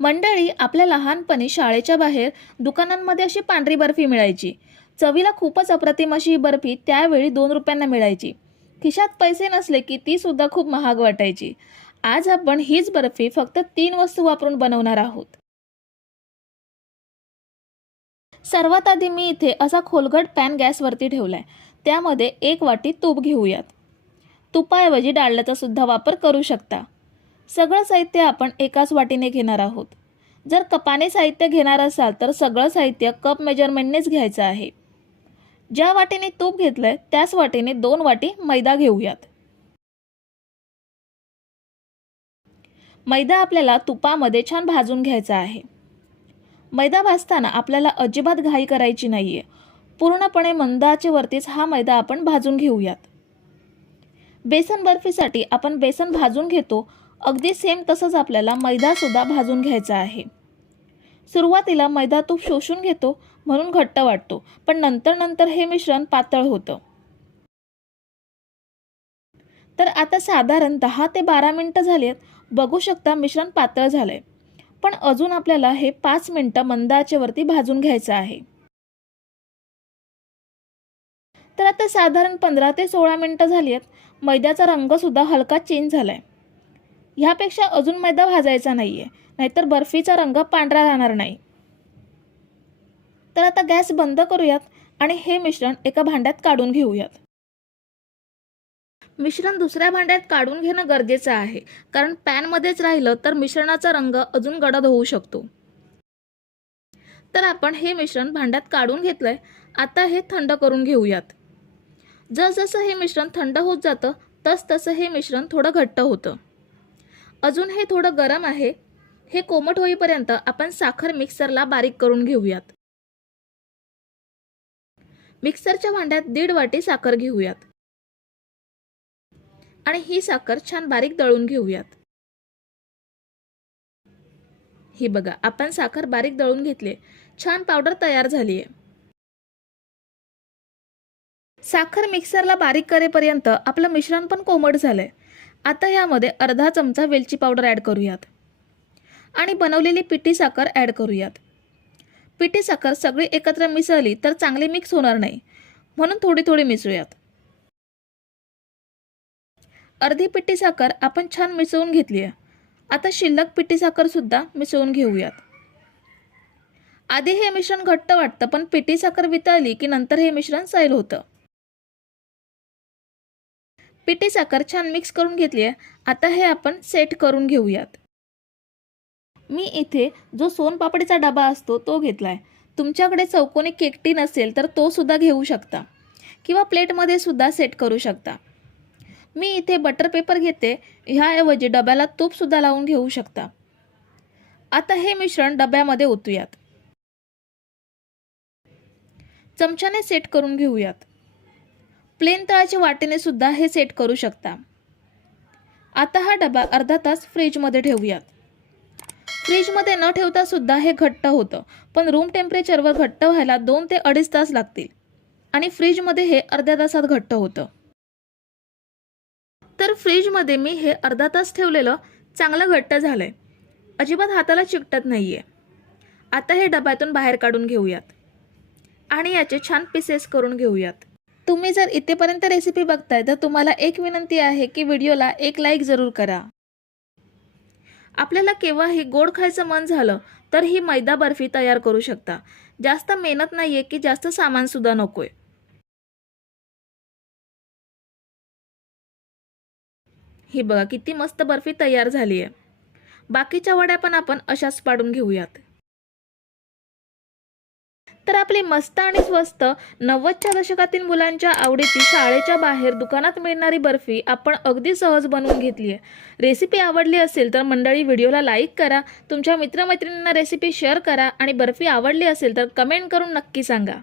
मंडळी, आपल्या लहानपणी शाळेच्या बाहेर दुकानांमध्ये अशी पांढरी बर्फी मिळायची. चवीला खूपच अप्रतिम अशी ही बर्फी त्यावेळी 2 रुपयांना मिळायची. खिशात पैसे नसले की ती सुद्धा खूप महाग वाटायची. आज आपण हीच बर्फी फक्त 3 वस्तू वापरून बनवणार आहोत. सर्वात आधी मी इथे असा खोलगट पॅन गॅसवरती ठेवलाय. त्यामध्ये 1 वाटी तूप घेऊयात. तुपाऐवजी डाळल्याचा सुद्धा वापर करू शकता. सगळं साहित्य आपण एकाच वाटीने घेणार आहोत. जर कपाने साहित्य घेणार असाल तर सगळं साहित्य कप मेजरमेंटनेच घ्यायचं आहे. ज्या वाटीने तूप घेतलंय त्याच वाटीने 2 वाटी मैदा घेऊयात. मैदा आपल्याला तुपामध्ये छान भाजून घ्यायचा आहे. मैदा भाजताना आपल्याला अजिबात घाई करायची नाहीये. पूर्णपणे मंद आचेवरतीच हा मैदा आपण भाजून घेऊयात. बेसन बर्फीसाठी आपण बेसन भाजून घेतो, अगदी सेम तसंच आपल्याला मैदा सुद्धा भाजून घ्यायचा आहे. सुरुवातीला मैदा तूप शोषून घेतो म्हणून घट्ट वाटतो, पण नंतर हे मिश्रण पातळ होतं. तर आता साधारण 10 ते 12 मिनिटं झालीत. बघू शकता मिश्रण पातळ झालंय, पण अजून आपल्याला हे 5 मिनिटं मंद आचेवरती भाजून घ्यायचं आहे. तर आता साधारण 15 ते 16 मिनिटं झाली आहेत. मैद्याचा रंग सुद्धा हलका चेंज झालाय. ह्यापेक्षा अजून मैदा भाजायचा नाहीये, नाहीतर बर्फीचा रंग पांढरा राहणार नाही. तर आता गॅस बंद करूयात आणि हे मिश्रण एका भांड्यात काढून घेऊयात. मिश्रण दुसऱ्या भांड्यात काढून घेणं गरजेचं आहे, कारण पॅनमध्येच राहिलं तर मिश्रणाचा रंग अजून गडद होऊ शकतो. तर आपण हे मिश्रण भांड्यात काढून घेतलंय. आता हे थंड करून घेऊयात. जसजसं हे मिश्रण थंड होत जातं तसं हे मिश्रण थोडं घट्ट होतं. अजून हे थोडं गरम आहे. हे कोमट होईपर्यंत आपण साखर मिक्सरला बारीक करून घेऊयात. मिक्सरच्या भांड्यात 1.5 वाटी साखर घेऊयात आणि ही साखर छान बारीक दळून घेऊयात. ही बघा, आपण साखर बारीक दळून घेतली. छान पावडर तयार झाली आहे. साखर मिक्सरला बारीक करेपर्यंत आपलं मिश्रण पण कोमट झालंय. आता यामध्ये अर्धा चमचा वेलची पावडर ॲड करूयात आणि बनवलेली पिठी साखर ॲड करूयात. पिठी साखर सगळी एकत्र मिसळली तर चांगली मिक्स होणार नाही, म्हणून थोडी थोडी मिसळूयात. अर्धी पिठी साखर आपण छान मिसळून घेतली आहे. आता शिल्लक पिठी साखर सुद्धा मिसळून घेऊयात. आधी हे मिश्रण घट्ट वाटतं, पण पिठी साखर वितळली की नंतर हे मिश्रण सैल होतं. पिठी साखर छान मिक्स करून घेतली आहे. आता हे आपण सेट करून घेऊयात. मी इथे जो सोनपापडीचा डबा असतो तो घेतलाय. तुमच्याकडे चौकोनी केक टीन असेल तर तो सुद्धा घेऊ शकता किंवा प्लेटमध्ये सुद्धा सेट करू शकता. मी इथे बटर पेपर घेते. ह्याऐवजी डब्याला तूप सुद्धा लावून घेऊ शकता. आता हे मिश्रण डब्यामध्ये ओतूयात. चमच्याने सेट करून घेऊयात. प्लेन तळाच्या वाटीने सुद्धा हे सेट करू शकता. आता हा डबा अर्धा तास फ्रीजमध्ये ठेवूयात. फ्रीजमध्ये न ठेवता सुद्धा हे घट्ट होतं, पण रूम टेम्परेचरवर घट्ट व्हायला 2 ते 2.5 तास लागतील आणि फ्रीजमध्ये हे अर्ध्या तासात घट्ट होतं. तर फ्रीजमध्ये मी हे अर्धा तास ठेवलेलं चांगलं घट्ट झालंय. अजिबात हाताला चिकटत नाहीये. आता हे डब्यातून बाहेर काढून घेऊयात आणि याचे छान पीसेस करून घेऊयात. तुम्ही जर इथेपर्यंत रेसिपी बघताय तर तुम्हाला एक विनंती आहे की व्हिडिओला एक लाईक जरूर करा. आपल्याला केव्हाही गोड खायचं मन झालं तर ही मैदा बर्फी तयार करू शकता. जास्त मेहनत नाहीये की जास्त सामान सुद्धा नकोय. ही बघा किती मस्त बर्फी तयार झाली आहे. बाकीच्या वड्या पण आपण अशाच पाडून घेऊयात. तर आपली मस्त आणि स्वस्त 90च्या दशकातील मुलांच्या आवडीची शाळेच्या बाहेर दुकानात मिळणारी बर्फी आपण अगदी सहज बनवून घेतली आहे. रेसिपी आवडली असेल तर मंडळी व्हिडिओला लाईक करा, तुमच्या मित्रमैत्रिणींना रेसिपी शेअर करा आणि बर्फी आवडली असेल तर कमेंट करून नक्की सांगा.